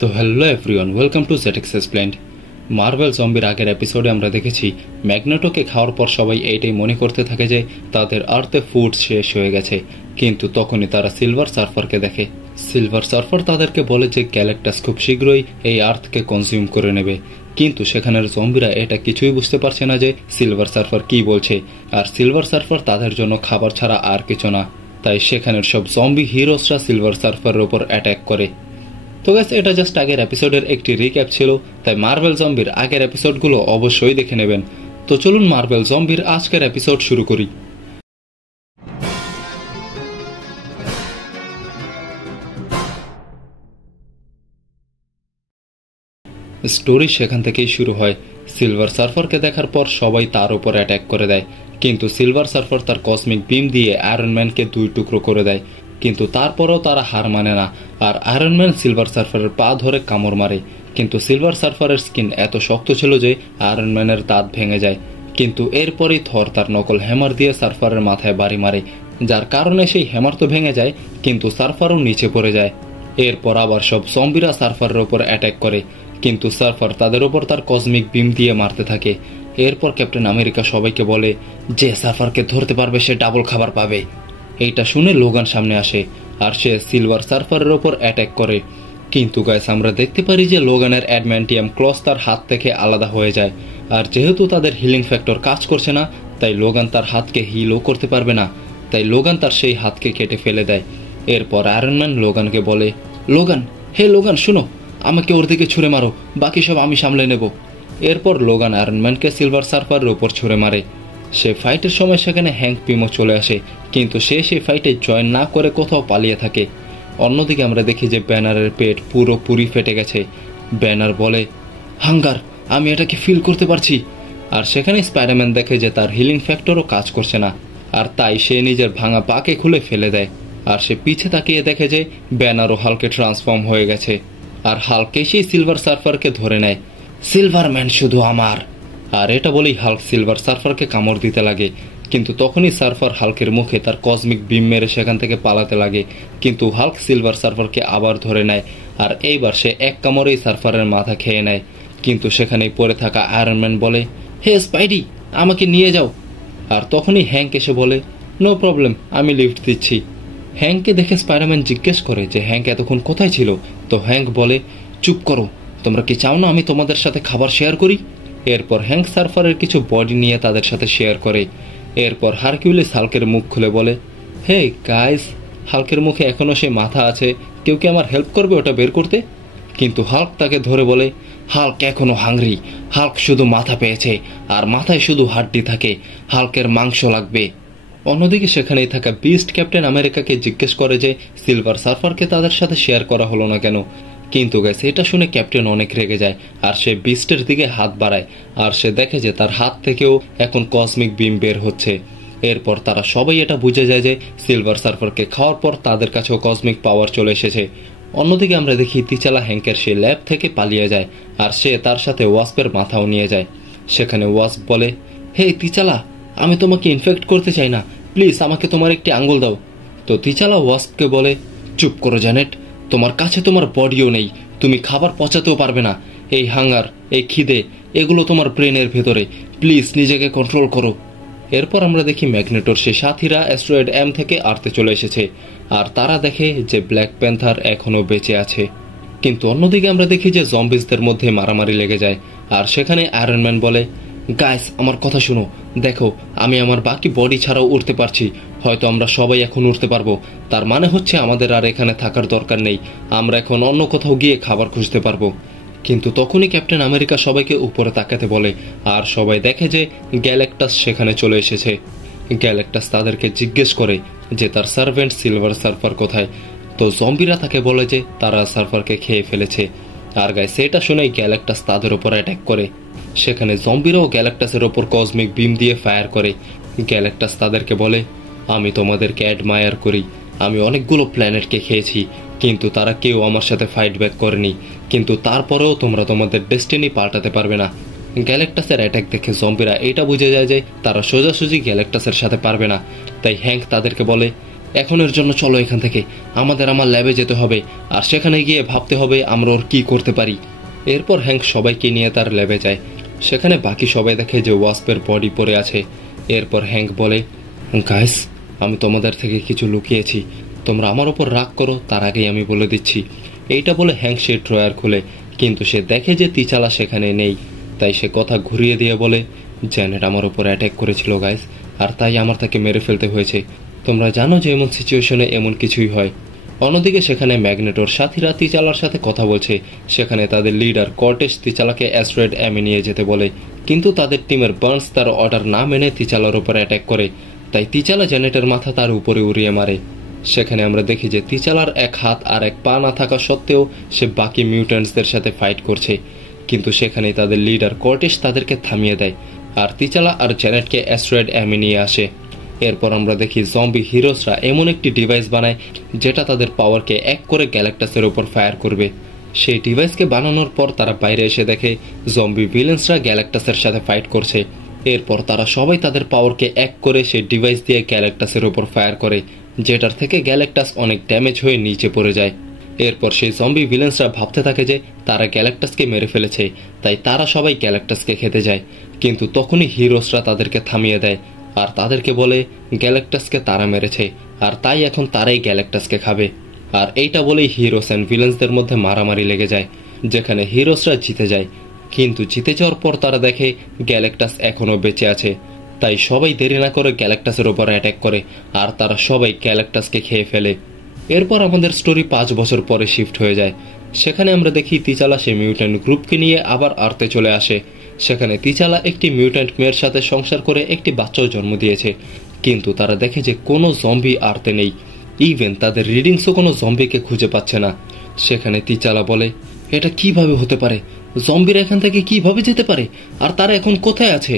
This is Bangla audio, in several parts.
তো hello everyone, welcome to Jetex explained. Marvel জম্বির আগের এপিসোডে আমরা দেখেছি ম্যাগনেটোকে খাওয়ার পর সবাই এইটাই মনে করতে থাকে যে তাদের আর্থে ফুড শেষ হয়ে গেছে, কিন্তু তখনই তারা সিলভার সার্ফারকে দেখে। সিলভার সার্ফার তাদেরকে বলে যে গ্যালাক্টাস খুব শীঘ্রই এই আর্থকে কনজিউম করে নেবে, কিন্তু সেখানের জম্বিরা এটা কিছুই বুঝতে পারছে না যে সিলভার সার্ফার কি বলছে, আর সিলভার সার্ফার তাদের জন্য খাবার ছাড়া আর কিছু না। তাই সেখানের সব জম্বি হিরোসরা সিলভার সার্ফারের উপর অ্যাটাক করে। তো গাইস, এটা জাস্ট আগের এপিসোডের একটি রিক্যাপ ছিল, তাই মার্ভেল জম্বির আগের এপিসোডগুলো অবশ্যই দেখে নেবেন। তো চলুন মার্ভেল জম্বির আজকের এপিসোড শুরু করি। স্টোরি সেখান থেকেই শুরু হয়। সিলভার সার্ফারকে দেখার পর সবাই তার উপর অ্যাটাক করে দেয়, কিন্তু সিলভার সার্ফার তার কসমিক বিম দিয়ে আয়রন ম্যানকে 2 টুকরো করে দেয়। কিন্তু তারপরেও তারা হার মানে না, আর আয়রন ম্যান সিলভার সার্ফারের পা ধরে কামড় মারে, কিন্তু সিলভার সার্ফারের স্কিন এত শক্ত ছিল যে আয়রন ম্যানের দাঁত ভেঙে যায়। কিন্তু এরপরই থর তার নকল হ্যামার দিয়ে সার্ফারের মাথায় বাড়ি মারে, যার কারণে সেই হ্যামার তো ভেঙে যায়, কিন্তু সার্ফারও নিচে পড়ে যায়। এরপর আবার সব জম্বিরা সার্ফারের ওপর অ্যাটাক করে, কিন্তু সার্ফার তাদের ওপর তার কসমিক বিম দিয়ে মারতে থাকে। এরপর ক্যাপ্টেন আমেরিকা সবাইকে বলে যে সার্ফারকে ধরতে পারবে সে ডাবল খাবার পাবে। এইটা শুনে লোগান সামনে আসে, আর সে সিলভার সার্ফারের ওপর অ্যাটাক করে। কিন্তু গাইস, আমরা দেখতে পারি যে লোগানের অ্যাডম্যান্টিয়াম ক্লস তার হাত থেকে আলাদা হয়ে যায়, আর যেহেতু তাদের হিলিং ফ্যাক্টর কাজ করছে না, তাই লোগান তার হাতকে হিলও করতে পারবে না। তাই লোগান তার সেই হাতকে কেটে ফেলে দেয়। এরপর আয়রন ম্যান লোগানকে বলে, লোগান, হে লোগান শুনো, আমাকে ওর দিকে ছুঁড়ে মারো, বাকি সব আমি সামলে নেব। এরপর লোগান আয়রন ম্যানকে সিলভার সার্ফারের উপর ছুঁড়ে মারে। সে ফাইটের সময় সেখানে হ্যাঙ্ক পিমও চলে আসে, কিন্তু সে সেই ফাইটে জয়েন না করে কোথাও পালিয়ে থাকে। অন্যদিকে আমরা দেখি যে ব্যানারের পেট পুরোপুরি ফেটে গেছে। ব্যানার বলে, হাঙ্গার, আমি এটাকে ফিল করতে পারছি। আর সেখানে স্পাইডারম্যান দেখে যে তার হিলিং ফ্যাক্টরও কাজ করছে না, আর তাই সে নিজের ভাঙা পাকে খুলে ফেলে দেয়। আর সে পিছে তাকিয়ে দেখে যে ব্যানারও হালকে ট্রান্সফর্ম হয়ে গেছে, আর হাল্ক সেই সিলভার সার্ফারকে ধরে নেয়। সিলভারম্যান শুধু আমার। আর এটা বলেই হাল্ক সিলভার সার্ফারকে কামড় দিতে লাগে, কিন্তু তখনই সার্ফার হাল্কের মুখে তার কসমিক বিম মেরে সেখান থেকে পালাতে লাগে, কিন্তু হাল্ক সিলভার সার্ফারকে আবার ধরে নেয়, আর এইবার সে এক কামড়েই সার্ফারের মাথা খেয়ে নেয়। কিন্তু সেখানেই পড়ে থাকা আয়রন ম্যান বলে, হে স্পাইডি, আমাকে নিয়ে যাও। আর তখনই হ্যাঙ্ক এসে বলে, নো প্রবলেম, আমি লিফট দিচ্ছি। হ্যাঙ্ককে দেখে স্পাইডারম্যান জিজ্ঞেস করে যে হ্যাঙ্ক এতক্ষণ কোথায় ছিল। তো হ্যাঙ্ক বলে, চুপ করো, তোমরা কি চাও না আমি তোমাদের সাথে খাবার শেয়ার করি? এরপর হ্যাঙ্ক সার্ফারের কিছু বডি নিয়ে তাদের সাথে শেয়ার করে। এরপর হারকিউলিস হাল্কের মুখ খুলে বলে, হে গাইস, হাল্কের মুখে এখনো সে মাথা আছে, কেউ কি আমার হেল্প করবে ওটা বের করতে? কিন্তু হাল্ক তাকে ধরে বলে, হাল্ক এখনো হাংরি, হাল্ক শুধু মাথা পেয়েছে, আর মাথায় শুধু হাড্ডি থাকে, হাল্কের মাংস লাগবে। অন্যদিকে সেখানেই থাকা বিস্ট ক্যাপ্টেন আমেরিকাকে জিজ্ঞেস করে যে সিলভার সার্ফারকে তাদের সাথে শেয়ার করা হলো না কেন। কিন্তু গাইস, এটা শুনে ক্যাপ্টেন অনেক রেগে যায়, আর সে বিস্টের দিকে হাত বাড়ায়, আর সে দেখে যে তার হাত থেকেও এখন কসমিক বিম বের হচ্ছে। এরপর তারা সবাই এটা বুঝে যায় যে সিলভার সার্ফারকে খাওয়ার পর তাদের কাছেও কসমিক পাওয়ার চলে এসেছে। অন্যদিকে আমরা দেখি তিচালা হ্যাঙ্কের সে ল্যাব থেকে পালিয়ে যায়, আর সে তার সাথে ওয়াস্পের মাথাও নিয়ে যায়। সেখানে ওয়াস্প বলে, হে তিচালা, আমি তোমাকে ইনফেক্ট করতে চাই না, প্লিজ আমাকে তোমার একটি আঙ্গুল দাও। তো তিচালা ওয়াস্পকে বলে, চুপ করো জ্যানেট, তোমার কাছে তোমার বডিও নেই, তুমি খাবার পচাতেও পারবে না। এই হাঙ্গার, এই খিদে, এগুলো তোমার ব্রেনের ভেতরে, প্লিজ নিজেকে কন্ট্রোল করো। এরপর আমরা দেখি ম্যাগনেটোর সে সাথীরা অ্যাস্ট্রয়েড এম থেকে আর্থে চলে এসেছে, আর তারা দেখে যে ব্ল্যাক প্যান্থার এখনো বেঁচে আছে। কিন্তু অন্যদিকে আমরা দেখি যে জম্বিসদের মধ্যে মারামারি লেগে যায়, আর সেখানে আয়রন ম্যান বলে, গাইস আমার কথা শুনো, দেখো আমি আমার বাকি বডি ছাড়াও উঠতে পারছি, হয়তো আমরা সবাই এখন উঠতে পারবো, তার মানে হচ্ছে আমাদের আর এখানে থাকার দরকার নেই, আমরা এখন অন্য কোথাও গিয়ে খাবার খুঁজতে পারবো। কিন্তু তখনই ক্যাপ্টেন আমেরিকা সবাইকে উপরে তাকাতে বলে, আর সবাই দেখে যে গ্যালাক্টাস সেখানে চলে এসেছে। গ্যালাক্টাস তাদেরকে জিজ্ঞেস করে যে তার সার্ভেন্ট সিলভার সার্ফার কোথায়। তো জম্বিরা তাকে বলে যে তারা সার্ফারকে খেয়ে ফেলেছে। আর গাইস, সেটা শুনেই গ্যালাক্টাস তাদের উপর অ্যাটাক করে। সেখানে জম্বিরাও গ্যালাক্টাসের ওপর কসমিক বিম দিয়ে ফায়ার করে। গ্যালাক্টাস তাদেরকে বলে, আমি তোমাদেরকে অ্যাডমায়ার করি, আমি অনেকগুলো প্ল্যানেটকে খেয়েছি, কিন্তু তারা কেউ আমার সাথে ফাইট ব্যাক করেনি, কিন্তু তারপরেও তোমরা তোমাদের ডেস্টিনি পাল্টাতে পারবে না। গ্যালাক্টাসের অ্যাটাক দেখে জম্বিরা এটা বুঝে যায় যে তারা সোজাসুজি গ্যালাক্টাসের সাথে পারবে না। তাই হ্যাঙ্ক তাদেরকে বলে, এখনের জন্য চলো এখান থেকে, আমার ল্যাবে যেতে হবে, আর সেখানে গিয়ে ভাবতে হবে আমরা ওর কি করতে পারি। এরপর হ্যাঙ্ক সবাইকে নিয়ে তার ল্যাবে যায়। সেখানে বাকি সবাই দেখে যে ওয়াস্পের বডি পড়ে আছে। এরপর হ্যাঙ্ক বলে, গাইস, আমি তোমাদের থেকে কিছু লুকিয়েছি, তোমরা আমার ওপর রাগ করো তার আগেই আমি বলে দিচ্ছি। এইটা বলে হ্যাঙ্ক সে ড্রয়ার খুলে, কিন্তু সে দেখে যে তিচালা সেখানে নেই। তাই সে কথা ঘুরিয়ে দিয়ে বলে, জ্যানেট আমার ওপর অ্যাটাক করেছিল গাইস, আর তাই আমার তাকে মেরে ফেলতে হয়েছে। তোমরা জানো যে এমন সিচুয়েশনে এমন কিছুই হয়। অন্যদিকে সেখানে ম্যাগনেটোর সাথীরা তিচালার সাথে কথা বলছে। সেখানে তাদের লিডার কর্টেস তিচালাকে অ্যাস্ট্রয়েড এমে নিয়ে যেতে বলে, কিন্তু তাদের টিমের বার্নস তার অর্ডার না মেনে তিচালার উপর অ্যাটাক করে। তাই তিচালা জ্যানেটের মাথা তার উপরে উড়িয়ে মারে। সেখানে আমরা দেখি যে তিচালার এক হাত আর এক পা না থাকা সত্ত্বেও সে বাকি মিউট্যান্টসদের সাথে ফাইট করছে। কিন্তু সেখানেই তাদের লিডার কর্টেস তাদেরকে থামিয়ে দেয়, আর তিচালা আর জ্যানেটকে অ্যাস্ট্রয়েড এমে নিয়ে আসে। এরপর আমরা দেখি জম্বি হিরোসরা এমন একটি ডিভাইস বানায় যেটা তাদের পাওয়ারকে এক করে গ্যালাক্টাসের উপর ফায়ার করবে। সেই ডিভাইসকে বানানোর পর তারা বাইরে এসে দেখে জম্বি ভিলেন্সরা গ্যালাক্টাসের সাথে ফাইট করছে। এরপর তারা সবাই তাদের পাওয়ারকে এক করে সেই ডিভাইস দিয়ে গ্যালাক্টাসের উপর ফায়ার করে, যেটার থেকে গ্যালাক্টাস অনেক ড্যামেজ হয়ে নিচে পড়ে যায়। এরপর সেই জম্বি ভিলেন্সরা ভাবতে থাকে যে তারা গ্যালাক্টাসকে মেরে ফেলেছে, তাই তারা সবাই গ্যালাক্টাসকে খেতে যায়। কিন্তু তখনই হিরোসরা তাদেরকে থামিয়ে দেয়, আর তাদেরকে বলে গ্যালাক্টাসকে তারা মেরেছে, আর তাই এখন তারাই গ্যালাক্টাসকে খাবে। আর এইটা বলেই হিরোস অ্যান্ড ভিলেন্সদের মধ্যে মারামারি লেগে যায়, যেখানে হিরোসরা জিতে যায়। কিন্তু জিতে যাওয়ার পর তারা দেখে গ্যালাক্টাস এখনও বেঁচে আছে। তাই সবাই দেরি না করে গ্যালাক্টাসের ওপর অ্যাটাক করে, আর তারা সবাই গ্যালাক্টাসকে খেয়ে ফেলে। এরপর আমাদের স্টোরি 5 বছর পরে শিফট হয়ে যায়। সেখানে আমরা দেখি তিচালা সে মিউট্যান্ট গ্রুপকে নিয়ে আবার আর্থে চলে আসে। সেখানে তিচালা একটি মিউট্যান্ট মেয়ের সাথে সংসার করে একটি বাচ্চাও জন্ম দিয়েছে। কিন্তু তারা দেখে যে কোনো জম্বি আর্থে নেই, ইভেন তাদের রিডিংসও কোনো জম্বিকে খুঁজে পাচ্ছে না। সেখানে তিচালা বলে, এটা কিভাবে হতে পারে, জম্বিরা এখান থেকে কিভাবে যেতে পারে, আর তারা এখন কোথায় আছে?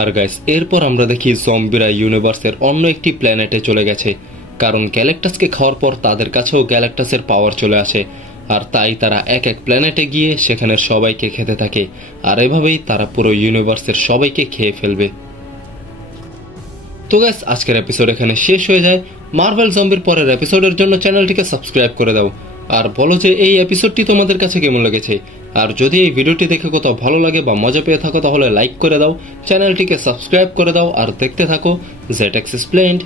আর গাইস, এরপর আমরা দেখি জম্বিরা ইউনিভার্সের অন্য একটি প্ল্যানেটে চলে গেছে, কারণ গ্যালাক্টাসকে খাওয়ার পর তাদের কাছেও গ্যালাক্টাসের পাওয়ার চলে আসে। আর তাই তারা এক এক প্ল্যানেটে গিয়ে সেখানের সবাইকে খেতে থাকে, আর এভাবেই তারা পুরো ইউনিভার্সের সবাইকে খেয়ে ফেলবে। তো গাইস, আজকের এপিসোড এখানে শেষ হয়ে যায়। মার্ভেল জম্বির পরের এপিসোডের জন্য চ্যানেলটিকে সাবস্ক্রাইব করে দাও, আর বলো যে এই এপিসোডটি তোমাদের কাছে কেমন লেগেছে। আর যদি এই ভিডিওটি দেখে কোথাও ভালো লাগে বা মজা পেয়ে থাকো তাহলে লাইক করে দাও, চ্যানেলটিকে সাবস্ক্রাইব করে দাও, আর দেখতে থাকো জেড এক্সপ্লেইনড।